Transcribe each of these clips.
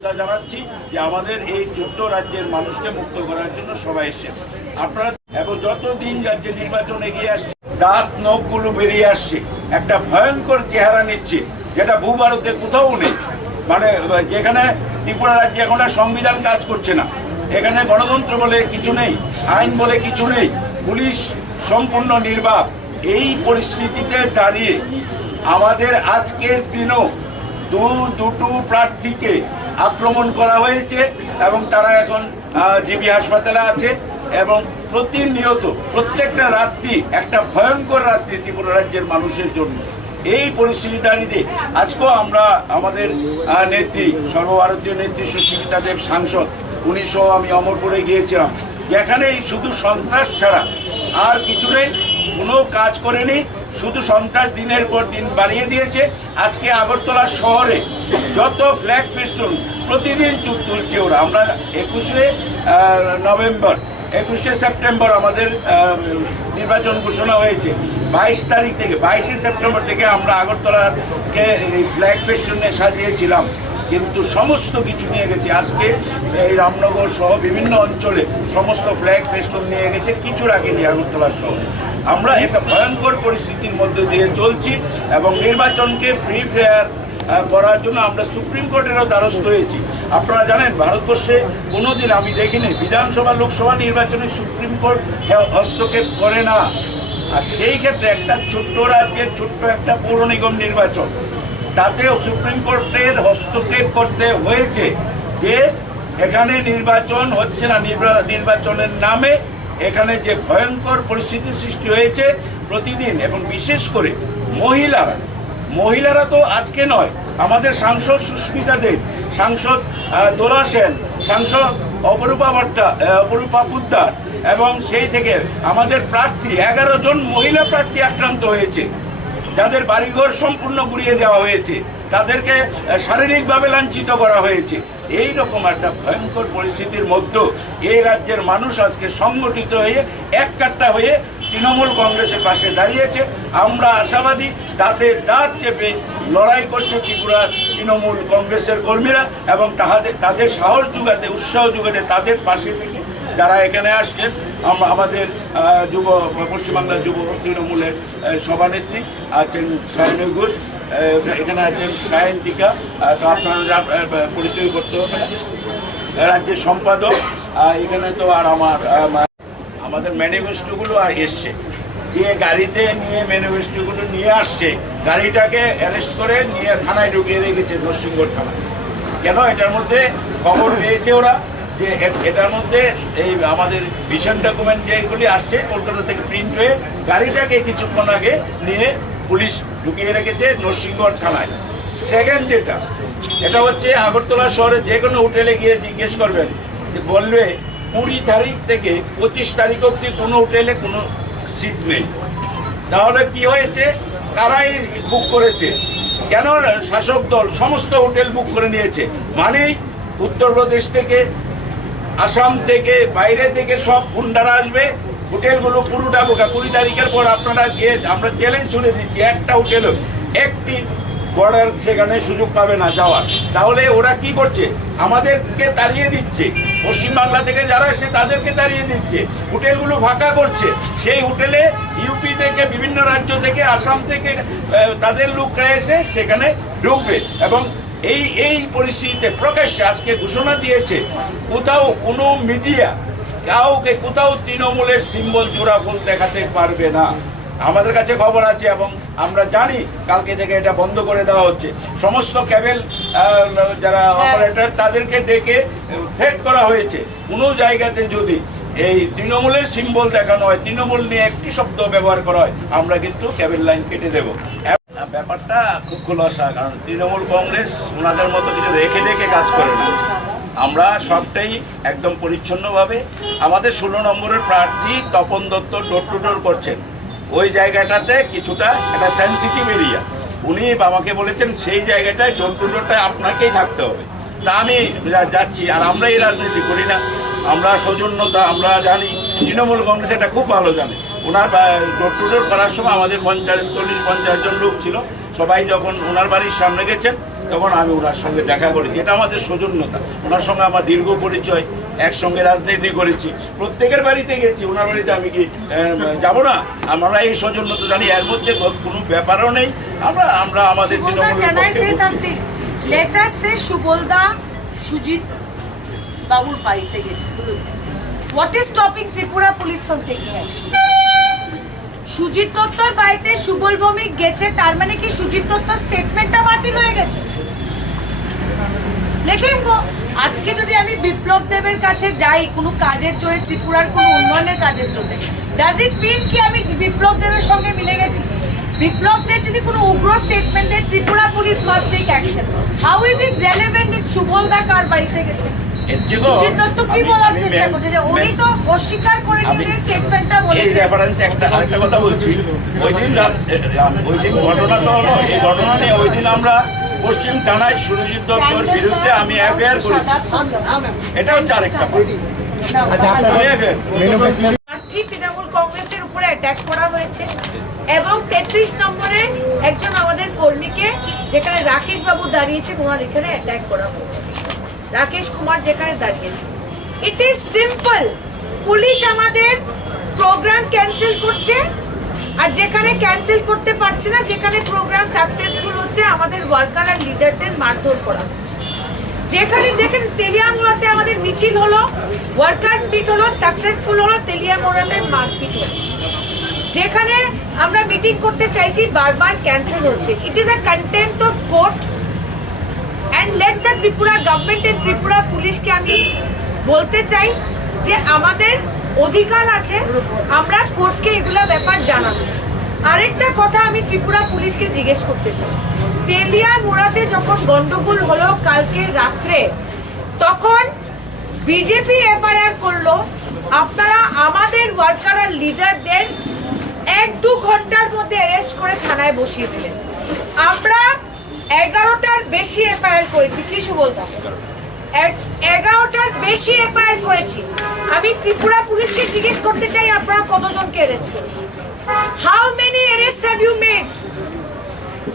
জানাচ্ছি যে আমাদের এই ছোট্ট রাজ্যের মানুষকে মুক্ত করার জন্য সবাই এসেছেন আপনারা। এবং যত দিন যাচ্ছে নির্বাচন এগিয়ে আসছে, দাঁত নখগুলো বেরিয়ে আসছে, একটা ভয়ঙ্কর চেহারা নিচ্ছে যেটা ভূভারতে কোথাও নেই। মানে যেখানে ত্রিপুরা রাজ্যে এখন আর সংবিধান কাজ করছে না, এখানে গণতন্ত্র বলে কিছু নেই, আইন বলে কিছু নেই, পুলিশ সম্পূর্ণ নির্বাক। এই পরিস্থিতিতে দাঁড়িয়ে আমাদের আজকের দিনও দুটো প্রার্থীকে আক্রমণ করা হয়েছে এবং তারা এখন জিবি হাসপাতালে আছে। এবং প্রতিনিয়ত প্রত্যেকটা রাত্রি একটা ভয়ঙ্কর রাত্রি ত্রিপুরা রাজ্যের মানুষের জন্য। এই পরিস্থিতি দাঁড়িয়ে আজকেও আমরা আমাদের নেত্রী, সর্বভারতীয় নেত্রী সুস্মিতা দেব সাংসদ, উনি সহ আমি অমরপুরে গিয়েছিলাম, যেখানেই শুধু সন্ত্রাস ছাড়া আর কিছু নেই, কোনো কাজ করেনি, শুধু সন্ত্রাস দিনের পর দিন বাড়িয়ে দিয়েছে। আজকে আগরতলা শহরে যত ফ্ল্যাগ ফেস্টুন প্রতিদিন তুলছে ওরা। আমরা 21শে সেপ্টেম্বর আমাদের নির্বাচন ঘোষণা হয়েছে। 22শে সেপ্টেম্বর থেকে আমরা আগরতলাকে ফ্ল্যাগ ফেস্টুনে সাজিয়েছিলাম, কিন্তু সমস্ত কিছু নিয়ে গেছে। আজকে এই রামনগর সহ বিভিন্ন অঞ্চলে সমস্ত ফ্ল্যাগ ফেস্টুন নিয়ে গেছে, কিছু রাখেনি আগরতলা শহরে। আমরা একটা ভয়ঙ্কর পরিস্থিতির মধ্যে দিয়ে চলছি এবং নির্বাচনকে ফ্রি ফেয়ার করার জন্য আমরা সুপ্রিম কোর্টেরও দ্বারস্থ হয়েছি। আপনারা জানেন ভারতবর্ষে কোনোদিন আমি দেখিনি বিধানসভা লোকসভা নির্বাচনে সুপ্রিম কোর্ট হস্তক্ষেপ করে না। আর সেই ক্ষেত্রে একটা ছোট্ট রাজ্যের ছোট্ট একটা পৌর নিগম নির্বাচন, তাতেও সুপ্রিম কোর্টের হস্তক্ষেপ করতে হয়েছে যে এখানে নির্বাচন হচ্ছে না। নির্বাচনের নামে এখানে যে ভয়ঙ্কর পরিস্থিতি সৃষ্টি হয়েছে প্রতিদিন, এবং বিশেষ করে মহিলারা তো আজকে নয়, আমাদের সাংসদ সুস্মিতা দেব, সাংসদ দোলা সেন, সাংসদ অপরূপা পোদ্দার, এবং সেই থেকে আমাদের প্রার্থী 11 জন মহিলা প্রার্থী আক্রান্ত হয়েছে, যাদের বাড়িঘর সম্পূর্ণ গুড়িয়ে দেওয়া হয়েছে, তাদেরকে শারীরিকভাবে লাঞ্ছিত করা হয়েছে। এই রকম একটা ভয়ঙ্কর পরিস্থিতির মধ্যে এই রাজ্যের মানুষ আজকে সংগঠিত হয়ে এককাট্টা হয়ে তৃণমূল কংগ্রেসের পাশে দাঁড়িয়েছে। আমরা আশাবাদী দাঁত চেপে লড়াই করছে ত্রিপুরার তৃণমূল কংগ্রেসের কর্মীরা, এবং তাদের সাহস যোগাতে, উৎসাহ যোগাতে তাদের পাশে থেকে যারা এখানে আসছেন। আমাদের পশ্চিমবাংলা যুব তৃণমূলের সভানেত্রী আছেন সায়নী ঘোষ, এখানে আছেন সায়ন টিকা, তো আপনারা পরিচয় করতে হবে, রাজ্যের সম্পাদক এখানে। তো আর আমাদের ম্যানিফেস্টোগুলো এসছে, যে গাড়িতে নিয়ে ম্যানিফেস্টোগুলো নিয়ে আসছে, গাড়িটাকে অ্যারেস্ট করে নিয়ে থানায় ঢুকিয়ে রেখেছে, নরসিংগড় থানায়। কেন? এটার মধ্যে খবর পেয়েছে ওরা যে এটার মধ্যে এই আমাদের ভিশন ডকুমেন্ট যেগুলি আসছে কলকাতা থেকে প্রিন্ট হয়ে, গাড়িটাকে কিছুক্ষণ আগে নিয়ে পুলিশ ঢুকিয়ে রেখেছে নরসিংগড় থানায়। সেকেন্ড এটা হচ্ছে আগরতলা শহরে যে কোনো হোটেলে গিয়ে জিজ্ঞেস করবেন, যে বলবে 20 তারিখ থেকে 25 তারিখ অবধি কোনো হোটেলে কোনো সিট নেই। তাহলে কি হয়েছে? কারাই বুক করেছে? কেন? শাসক দল সমস্ত হোটেল বুক করে নিয়েছে। মানে উত্তরপ্রদেশ থেকে, আসাম থেকে, বাইরে থেকে সব গুন্ডারা আসবে, হোটেলগুলো পুরোটা বোকা। 20 তারিখের পর আপনারা গিয়ে আমরা চ্যালেঞ্জ ছুড়ে দিচ্ছি, একটা হোটেলও একটি বর্ডার সেখানে সুযোগ পাবে না যাওয়ার। তাহলে ওরা কি করছে? আমাদেরকে তাড়িয়ে দিচ্ছে, পশ্চিমবাংলা থেকে যারা এসে তাদেরকে তাড়িয়ে দিচ্ছে, হোটেলগুলো ফাঁকা করছে। সেই হোটেলে ইউপি থেকে, বিভিন্ন রাজ্য থেকে, আসাম থেকে তাদের লোকরা এসে সেখানে ঢুকবে। এবং এই পরিস্থিতিতে প্রকাশ্যে আজকে ঘোষণা দিয়েছে, কোথাও কোনো মিডিয়া কাউকে কোথাও তৃণমূলের সিম্বল জোড়া ফুল দেখাতে পারবে না। আমাদের কাছে খবর আছে এবং আমরা জানি কালকে থেকে এটা বন্ধ করে দেওয়া হচ্ছে। সমস্ত ক্যাবেল যারা অপারেটর তাদেরকে ডেকে থ্রেট করা হয়েছে, কোনো জায়গাতে যদি এই তৃণমূলের সিম্বল দেখানো হয়, তৃণমূল নিয়ে একটি শব্দ ব্যবহার করা হয়, আমরা কিন্তু ক্যাবেল লাইন কেটে দেব। ব্যাপারটা খুব খোলাসা, কারণ তৃণমূল কংগ্রেস ওনাদের মতো কিছু রেখে রেখে কাজ করে না। আমরা সবটাই একদম পরিচ্ছন্নভাবে, আমাদের 16 নম্বরের প্রার্থী তপন দত্ত ডোর টু ডোর করছেন, ওই জায়গাটাতে কিছুটা একটা সেন্সিটিভ এরিয়া। উনি আমাকে বলেছেন সেই জায়গাটায় ডোর টু ডোরটায় আপনাকেই থাকতে হবে। তা আমি যাচ্ছি, আর আমরা এই রাজনীতি করি না, আমরা সৌজন্যতা আমরা জানি, তৃণমূল কংগ্রেস এটা খুব ভালো জানে। ওনার ডোর টু ডোর করার সময় আমাদের 40-50 জন লোক ছিল, সবাই যখন ওনার বাড়ির সামনে গেছেন তখন আমি ওনার সঙ্গে দেখা করেছি। এটা আমাদের সৌজন্যতা, ওনার সঙ্গে আমার দীর্ঘ পরিচয়, একসঙ্গে রাজনীতি করেছি, প্রত্যেকের বাড়িতে গেছি, ওনার বাড়িতে আমি কি যাব না? আমরা এই সৌজন্যতা জানি, এর মধ্যে কোনো ব্যাপারও নেই। আমরা আমরা আমাদের সুবলদা সুজিত বাবুর বাড়িতে গেছে। What is stopping Tripura police from taking action? Sujit দত্তর বাড়িতে সুবল ভৌমিক গেছে, তার মানে কি সুজিত দত্তর স্টেটমেন্টটা বাতিল হয়ে গেছে? লেখেন গো, আজকে যদি আমি বিপ্লব দেবের কাছে যাই কোনো কাজের জন্য, ত্রিপুরার কোনো উন্নয়নের কাজের জন্য, ডাজ ইট মিন কি আমি বিপ্লব দেবের সঙ্গে মিলে গেছি? বিপ্লব দেব যদি কোনো উগ্র স্টেটমেন্ট দেয়, Tripura police must take action. How is it relevant it Subal da কার বাড়িতে গেছে? সুজিত দত্ত কি বলার চেষ্টা করছে যে উনি তো অস্বীকার করে নিয়ে স্টেটমেন্টটা বলেছেন। এই রেফারেন্স আরেকটা কথা বলছি, ওই দিন ঘটনা তো হলো, এই ঘটনা নিয়ে ওই দিন আমরা পশ্চিম থানায় সুরজিৎ দত্তর বিরুদ্ধে আমি এফআইআর করেছি। এটা হচ্ছে আরেকটা তৃণমূল কংগ্রেসের উপরে অ্যাটাক করা হয়েছে এবং 33 নম্বরে একজন আমাদের কর্মীকে, যেখানে রাকেশ বাবু দাঁড়িয়েছে, ওনার এখানে অ্যাটাক করা হয়েছে। রাকেশ কুমার যেখানে দাঁড়িয়েছে, ইট ইজ সিম্পল। পুলিশ আমাদের প্রোগ্রাম ক্যান্সেল করছে, আর যেখানে ক্যান্সেল করতে পারছে না, যেখানে প্রোগ্রাম সাকসেসফুল হচ্ছে, আমাদের ওয়ার্কার আর লিডারদের মারধর করা হচ্ছে। যেখানে দেখেন তেলিয়ামুড়াতে আমাদের মিছিল হলো, ওয়ার্কার্স মিট হলো, সাকসেসফুল হলো, তেলিয়ামুড়াতে মারপিট হলো। যেখানে আমরা মিটিং করতে চাইছি, বারবার ক্যান্সেল হচ্ছে। It is a contempt of court and let the Tripura government and Tripura পুলিশকে আমি বলতে চাই যে আমাদের অধিকার আছে, আমরা কোর্টকে এগুলা ব্যাপার জানাবো। আরেকটা কথা আমি ত্রিপুরা পুলিশকে জিজ্ঞেস করতে চাই, তেলিয়ামুড়াতে যখন গন্ডগোল হলো কালকে রাত্রে, তখন বিজেপি এফআইআর করলো, আপনারা আমাদের ওয়ার্কার আর লিডারদের 1-2 ঘন্টার মধ্যে অ্যারেস্ট করে থানায় বসিয়ে দিলেন। আমরা 11টার বেশি এফআইআর করেছি। কি সুবলদা, 11টার বেশি এফআইআর করেছি। আমি ত্রিপুরা পুলিশকে জিজ্ঞেস করতে চাই, আপনারা কতজনকে অ্যারেস্ট করেছেন? How many arrest have you made?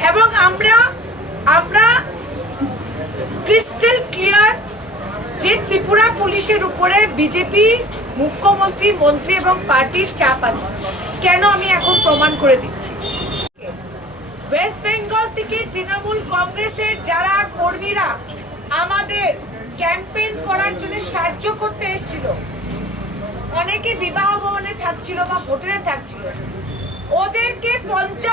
এবং আমরা ক্রিস্টাল ক্লিয়ার যে ত্রিপুরা পুলিশের উপরে বিজেপি মুখ্যমন্ত্রী, মন্ত্রী এবং পার্টির চাপ আছে। কেন আমি এখন প্রমাণ করে দিচ্ছি। ওয়েস্ট বেঙ্গল থেকে তৃণমূল কংগ্রেসের যারা কর্মীরা আমাদের ক্যাম্পেইন করার জন্য সাহায্য করতে এসেছিল, অনেকে বিবাহ ভবনে থাকছিল বা হোটেলে থাকছিল, ওদেরকে 50